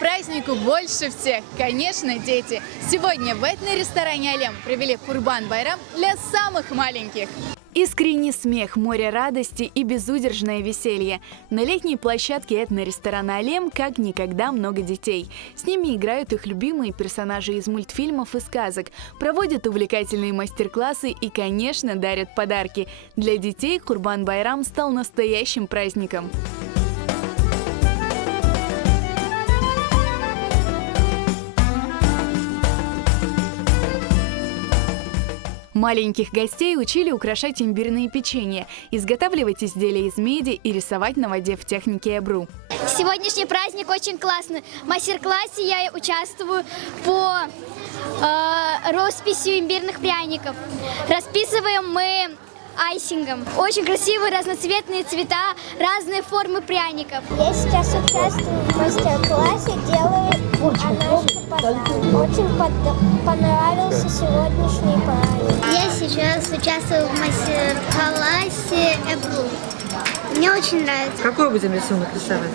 празднику больше всех? Конечно, дети. Сегодня в этно-ресторане «Алем» провели Курбан-байрам для самых маленьких. Искренний смех, море радости и безудержное веселье. На летней площадке этно-ресторана «Алем» как никогда много детей. С ними играют их любимые персонажи из мультфильмов и сказок, проводят увлекательные мастер-классы и, конечно, дарят подарки. Для детей Курбан-байрам стал настоящим праздником. Маленьких гостей учили украшать имбирные печенья, изготавливать изделия из меди и рисовать на воде в технике Эбру. Сегодняшний праздник очень классный. В мастер-классе я участвую по росписью имбирных пряников. Расписываем мы айсингом. Очень красивые разноцветные цвета, разные формы пряников. Я сейчас участвую в мастер-классе, делаю ананасовый подарок. Очень понравился сегодняшний праздник. Я сейчас участвую в мастер-классе Эбру. Мне очень нравится. Какой будем рисунок рисовать?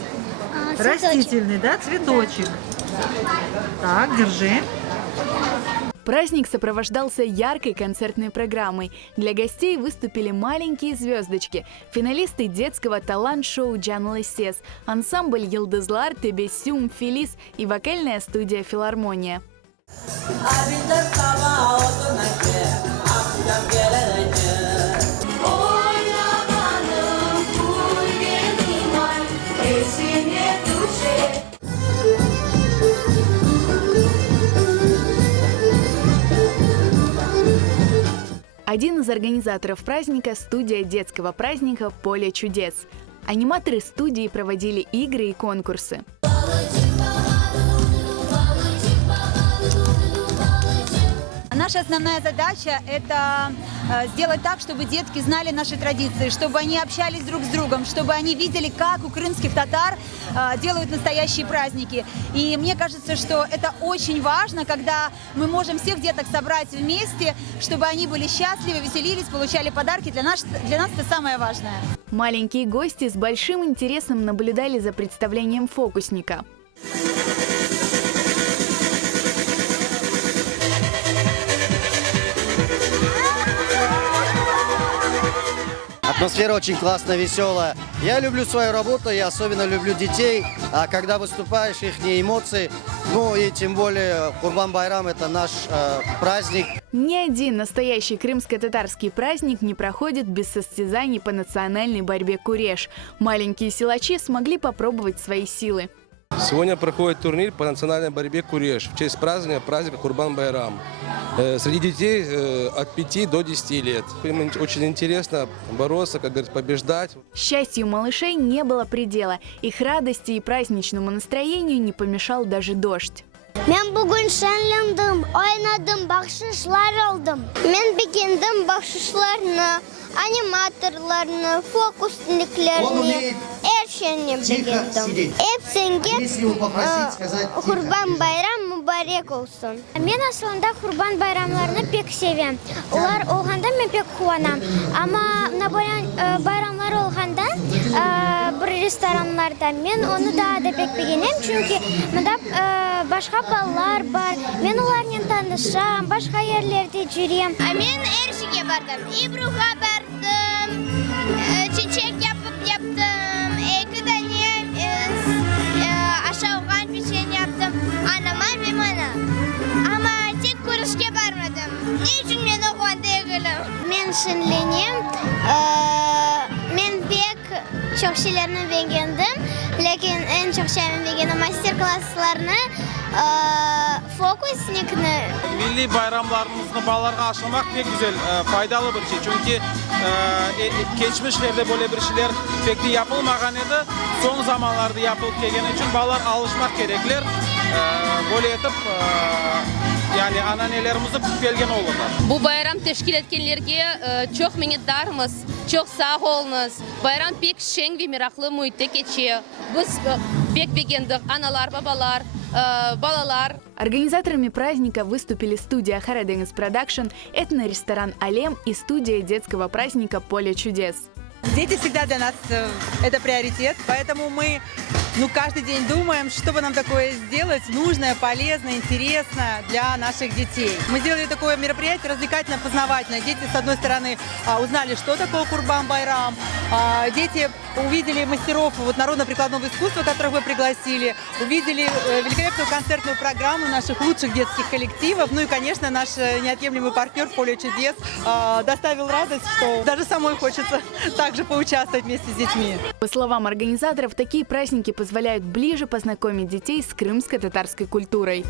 Растительный, да? Цветочек. Так, держи. Праздник сопровождался яркой концертной программой. Для гостей выступили маленькие звездочки, финалисты детского талант-шоу «Джанлы Сес», ансамбль «Йылдызлар», «Тебесюм», «Фелис» и вокальная студия «Филармония». Один из организаторов праздника – студия детского праздника «Поле чудес». Аниматоры студии проводили игры и конкурсы. Наша основная задача – это сделать так, чтобы детки знали наши традиции, чтобы они общались друг с другом, чтобы они видели, как у крымских татар делают настоящие праздники. И мне кажется, что это очень важно, когда мы можем всех деток собрать вместе, чтобы они были счастливы, веселились, получали подарки. Для нас это самое важное. Маленькие гости с большим интересом наблюдали за представлением фокусника. Атмосфера очень классная, веселая. Я люблю свою работу, я особенно люблю детей. А когда выступаешь, их эмоции, ну и тем более Курбан-байрам – это наш праздник. Ни один настоящий крымско-татарский праздник не проходит без состязаний по национальной борьбе куреш. Маленькие силачи смогли попробовать свои силы. Сегодня проходит турнир по национальной борьбе куреш в честь праздника Курбан-байрам. Среди детей от 5 до 10 лет. Им очень интересно бороться, как говорится, побеждать. Счастью малышей не было предела. Их радости и праздничному настроению не помешал даже дождь. Мен бүгін шәнлендім, ойнадым, бақшышлар алдым. Мен бекендім бақшышларны, аниматорларны, фокусниклерни, әршені бекендім. Әпсенге Курбан-байрам мүбарек olsun. Мен aslında Курбан-байрамларны пек sevем. Олар олғанда мен пек қуанам. Ama bayramlar olғанда bir restoranlarda men onu da pek beğenем. Çünkü mında başka ballar var. Men onlarla tanışam, başka yerlerde yürüyem. Men Erşik'e bardım, İbru'ya bardım, çiçek yaptım, iki tane aşağıdan pişen yaptım. Anama ve bana. Ama tek kuruşa barmadım. Niçin men oğlan değilim? Men şenleniyem. Men pek çok şeylerini beğendim. Lakin en çok şeyimi beğendim master-klasslarını, fokusnikni. Milli bayramlarımızı balalarga aşılamak pek güzel, faydalı bir şey. Çünkü geçmişlerde böyle bir şeyler pek de yapılmagan edi. Son zamanlarda yapılıp gelgen için balalar alışmak gerekler. Böyle etip yani ananelerimizi belgen olurlar. Bu bayram teşkil etkenlerge çok minnettarmız. Çok sağ olunuz. Bayram pek şen ve meraklı muhitte geçiyor. Biz pek beğendik. Analar, babalar, балалар. Организаторами праздника выступили студия Харадеңіз Продакшн, этно-ресторан «Алем» и студия детского праздника «Поле чудес». Дети всегда для нас это приоритет, поэтому мы каждый день думаем, что бы нам такое сделать, нужное, полезное, интересное для наших детей. Мы сделали такое мероприятие развлекательно-познавательное. Дети, с одной стороны, узнали, что такое Курбан-байрам. Дети увидели мастеров народно-прикладного искусства, которых вы пригласили, увидели великолепную концертную программу наших лучших детских коллективов. Ну и, конечно, наш неотъемлемый партнер «Поле чудес» доставил радость, что даже самой хочется также поучаствовать вместе с детьми. По словам организаторов, такие праздники позволяют ближе познакомить детей с крымско-татарской культурой.